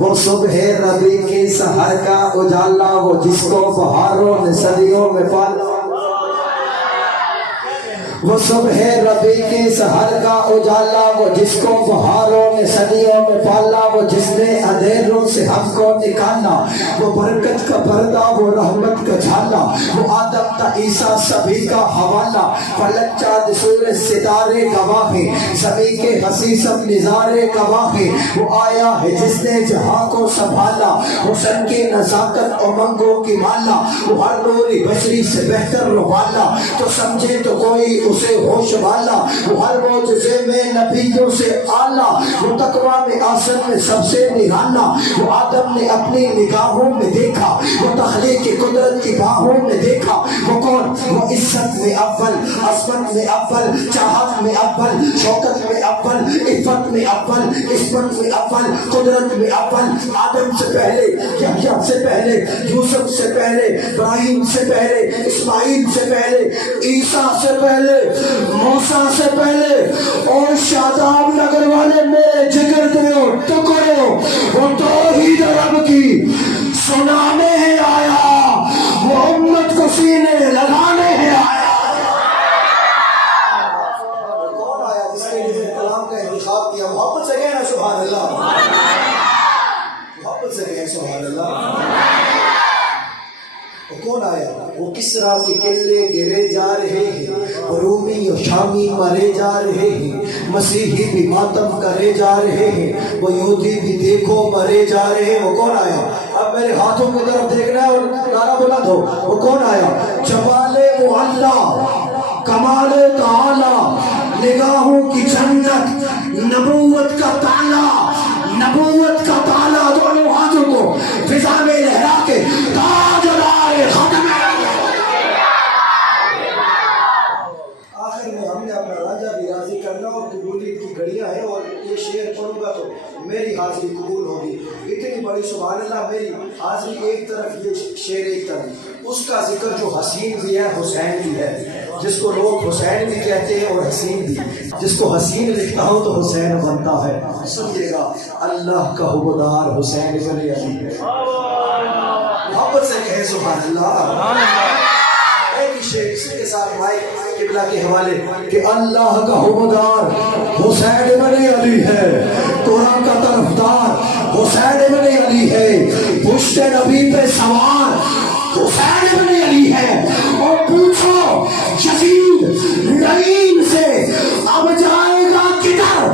وہ صبح ربی کے سحر کا اجالا، وہ جس کو بہاروں نے صدیوں میں پالا، وہ صبح ربی کے سحر کا اجالا، وہ جس کو بہاروں نے صدیوں میں پالا، وہ جس نے اندھیروں سے ہم کو نکالا، وہ برکت کا پردہ، وہ رحمت کا جھالا، وہ آدم تا عیسیٰ سبھی کا حوالہ، فلک چاند سورج ستارے گواہ ہیں، سبھی کے حسیسم نظارے گواہ ہیں، وہ آیا ہے جس نے جہاں کو سنبھالا، حسن کی نزاکت امنگوں کی مالا، وہ ہر نوری بشری سے بہتر والا، تو سمجھے تو کوئی اسے ہوش والا، وہ ہر معجزے میں نبیوں سے اعلیٰ، وہ تقویٰ میں آسن میں سب سے نرالا، وہ آدم نے اپنی نگاہوں میں دیکھا، وہ تخلیق کی قدرت کی باہوں میں دیکھا، وہ کون؟ وہ عزت میں اول، عظمت میں اول، چاہت میں اول، شوکت میں اول، عفت میں اول، عصمت میں اول، قدرت میں اول، آدم سے پہلے، یحییٰ سے پہلے، یوسف سے پہلے، ابراہیم سے پہلے، اسماعیل سے پہلے، عیسیٰ سے پہلے، موسیٰ سے پہلے، اور شاداب نگر والے میرے جگر دے ٹکڑے، وہ توحید رب کی سنانے ہے آیا، وہ امت کو سینے لگانے ہے آیا۔ کون آیا جس کے لیے کلام کا انتخاب کیا؟ محبت سے کہنا سبحان اللہ، محبت سے کہنا سبحان اللہ۔ کون آیا؟ وہ کسریٰ کے قلعے گرے جا رہے ہیں، رومی و شامی مرے جا رہے ہیں، مسیحی بھی ماتم کرے جا رہے ہیں، وہ یہودی بھی دیکھو مرے جا رہے ہیں۔ وہ کون آیا؟ اب میرے ہاتھوں کی طرف دیکھنا ہے اور نعرہ بلند ہو، وہ کون آیا؟ جمال معلا، کمال تعالی، نگاہوں کی جنت، نبوت کا تالا، نبوت کا تالا، دونوں ہاتھوں کو فضا میں لہرا کے تاج ختم ہے۔ آخر میں ہم نے اپنا راجہ بھی راضی کرنا اور قبولیت کی گھڑیاں ہیں، اور یہ شعر پڑھوں گا تو میری حاضری قبول ہوگی۔ اتنی بڑی سبحان اللہ، میری حاضری ایک طرف، یہ شعر ایک طرف، اس کا ذکر جو حسین بھی ہے حسین بھی ہے، جس کو لوگ حسین بھی کہتے ہیں اور حسین بھی، جس کو حسین لکھتا ہو تو حسین بنتا ہے۔ سنیے گا، اللہ کا حبدار حسین بن علی ہے، محبت سے کہیں سبحان اللہ۔ ایک ہی شعر اسی کے ساتھ مائک قبلہ کے حوالے کہ اللہ کا حبدار حسین بن علی ہے، قرآن کا طرفدار حسین بن علی ہے، پشت نبی پہ سوار حسین بن علی ہے، اور پوچھو یزید لعین سے اب جائے گا کدھر؟